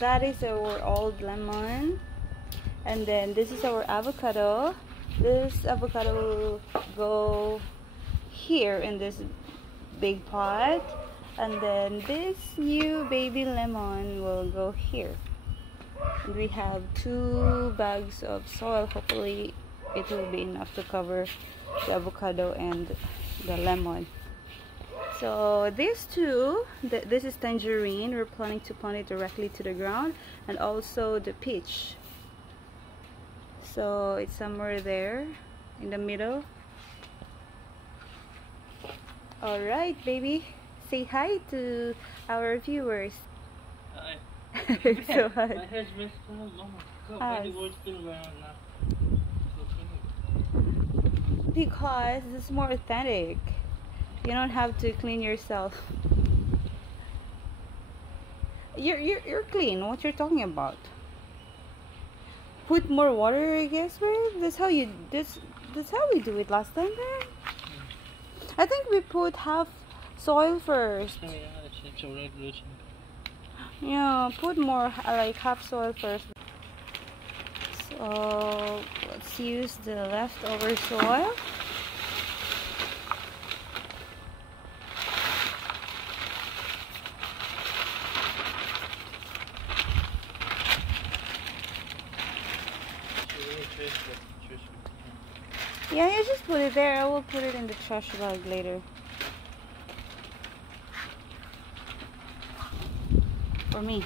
that is our old lemon, and then this is our avocado. This avocado will go here in this big pot, and then this new baby lemon will go here. And we have 2 bags of soil. Hopefully it will be enough to cover the avocado and the lemon. So these two, this is tangerine. We're planning to plant it directly to the ground, and also the peach. So it's somewhere there in the middle. All right, baby, say hi to our viewers. Hi. So hi. My hair's messed up, Mama. Go, Hi. why the word's still around now? Because it's more authentic. You don't have to clean yourself. You're clean. What you're talking about? Put more water, I guess, babe. That's how we do it last time, babe. I think we put half soil first. Oh, yeah, it's a regulation. Yeah, put more, like half soil first. So let's use the leftover soil. Yeah, you just put it there. I will put it in the trash bag later. For me.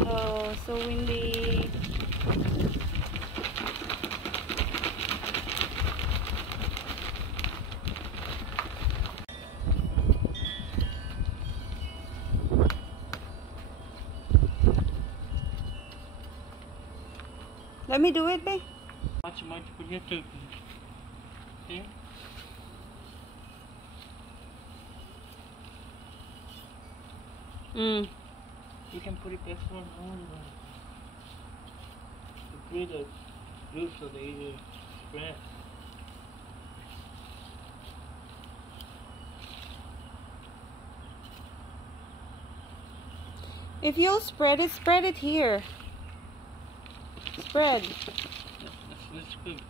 Oh, so windy. Let me do it, babe. Much put here too. See? Mm. You can put it this one on. To put the roots so they either spread. If you'll spread it here. Spread. That's good.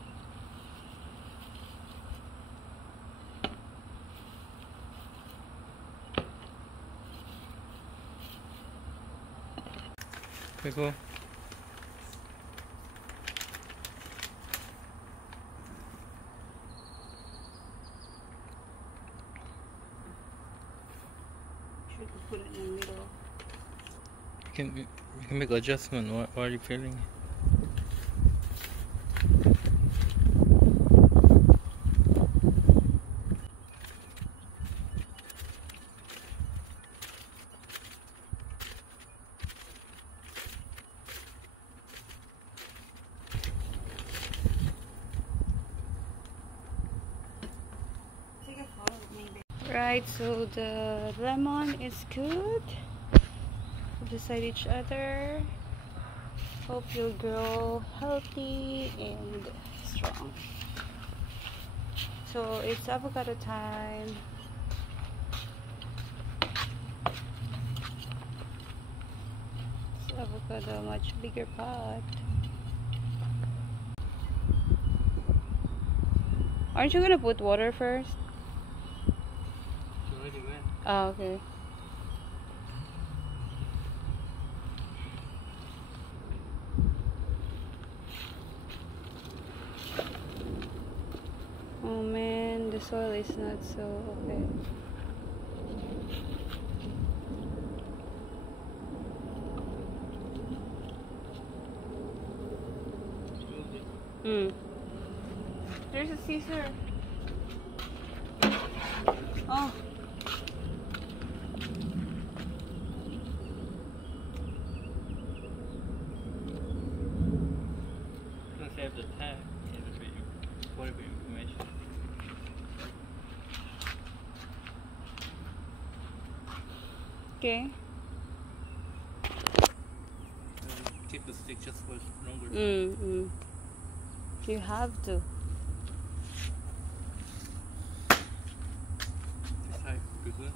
Go. Should put it in the middle. You can make adjustment while you're filling. Right, so the lemon is good. Beside each other. Hope you'll grow healthy and strong. So it's avocado time. It's avocado, much bigger pot. Aren't you gonna put water first? It's already wet. Oh, okay. Oh man, the soil is not so okay. There's a scissor. Oh. You can save the tag for your information. Okay. Keep the stick just for longer. You have to. be good.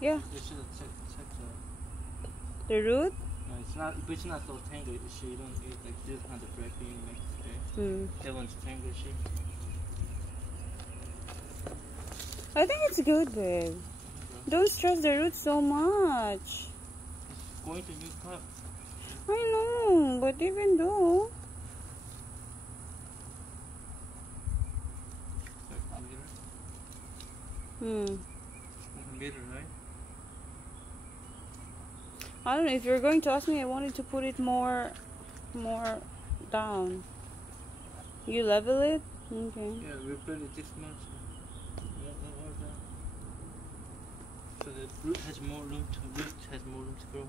Yeah. You should have checked The root? no, it's not so tangled. So you don't eat like this kind of breaking next day. That one's tangled. See? I think it's good, babe. Don't stress the root so much. It's going to new cup. I know, but even though. Bitter, right? I don't know, if you're going to ask me, I wanted to put it more down. You level it? Okay. Yeah, we put it this much. More down. So the root has more room to grow.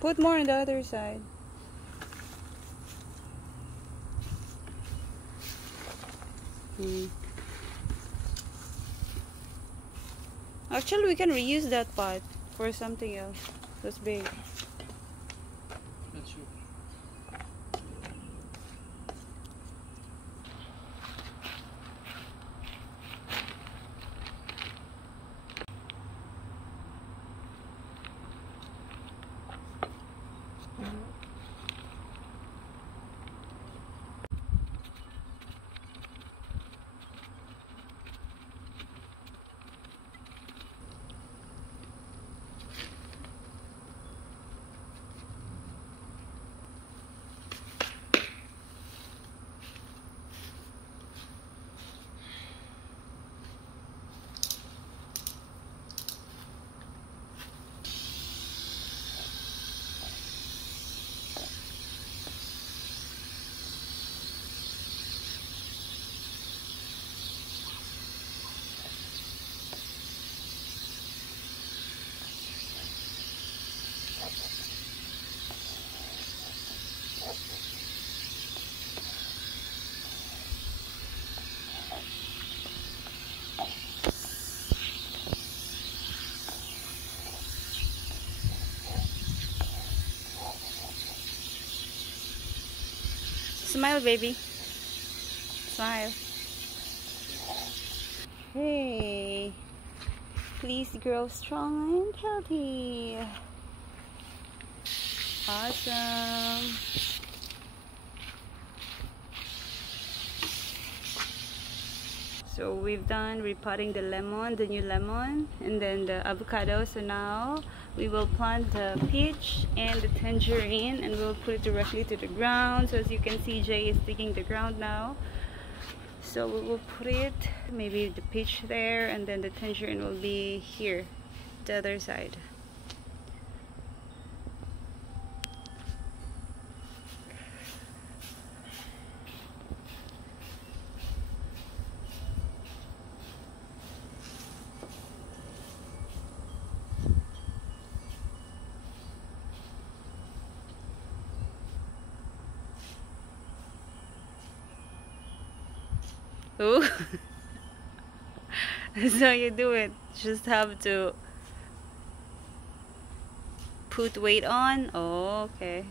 Put more on the other side. Actually, we can reuse that pot for something else. That's big. That's true. Smile, baby. Smile. Hey. Please grow strong and healthy. Awesome. So we've done repotting the new lemon, and then the avocado. So now we will plant the peach and the tangerine, and we'll put it directly to the ground. So as you can see, Jay is digging the ground now. So we will put it, maybe the peach there, and then the tangerine will be here, the other side. Ooh. That's how you do it. Just have to put weight on. Oh, okay.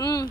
Ooh.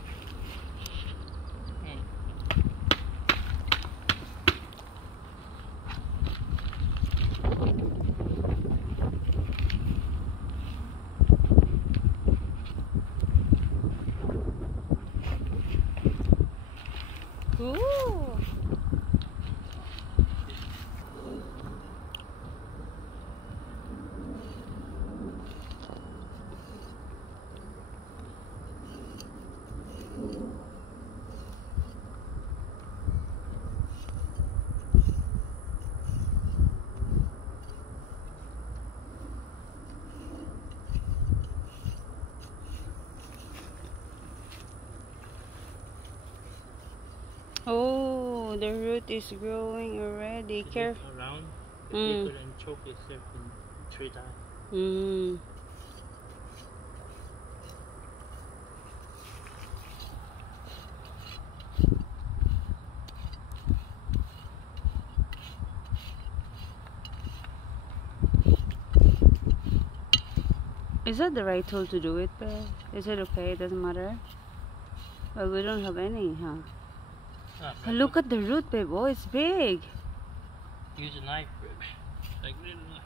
Oh, the root is growing already. Careful. Around, you couldn't choke yourself in 3 times. Is that the right tool to do it, babe? Is it okay? It doesn't matter? Well, we don't have any, huh? Oh, look at the root, babe. Oh, it's big. Use a knife, babe. Like little knife.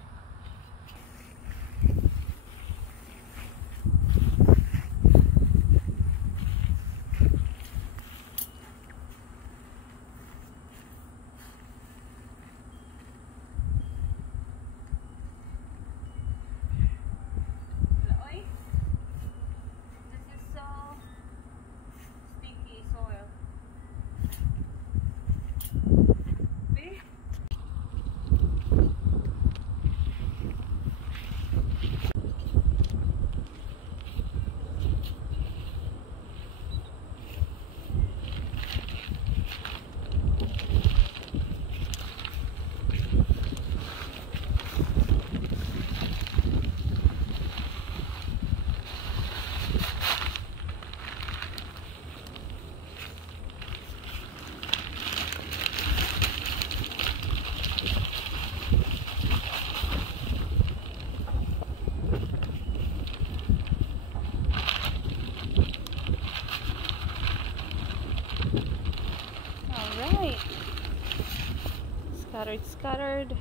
Alright. Scattered, scattered.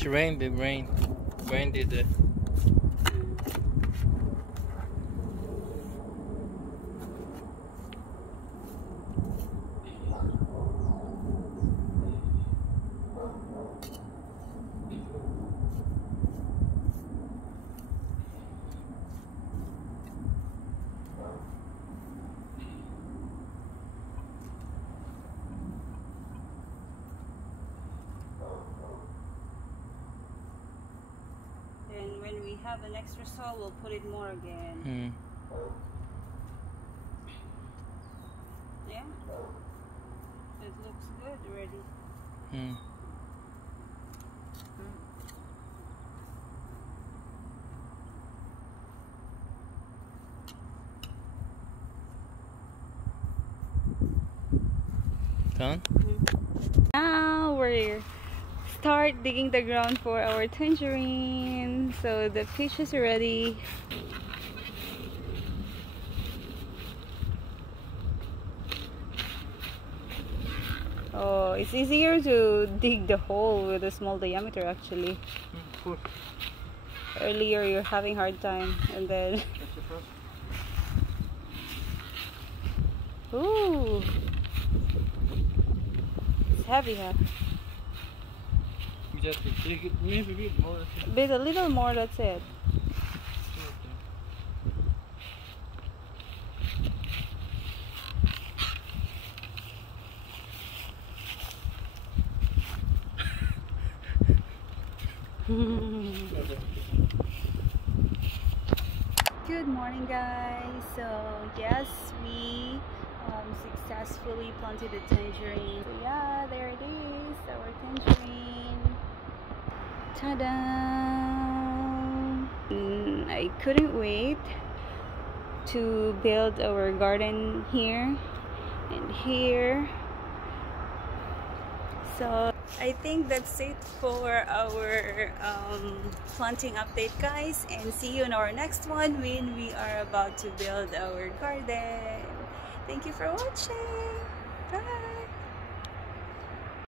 It's rain, babe, rain. Rain did it. And when we have an extra soil, we'll put it more again. Yeah? It looks good already. Done? Now we're start digging the ground for our tangerine. So the fish is ready. Oh, it's easier to dig the hole with a small diameter actually. Of course. Earlier you're having hard time and then ooh, it's heavy, huh? You just dig it maybe a bit more. Bit a little more, that's it. Good morning, guys. So yes, we successfully planted the tangerine. So yeah, there it is, our tangerine. Ta-da! I couldn't wait to build our garden here and here. So I think that's it for our planting update, guys, and see you in our next one when we are about to build our garden. Thank you for watching. Bye.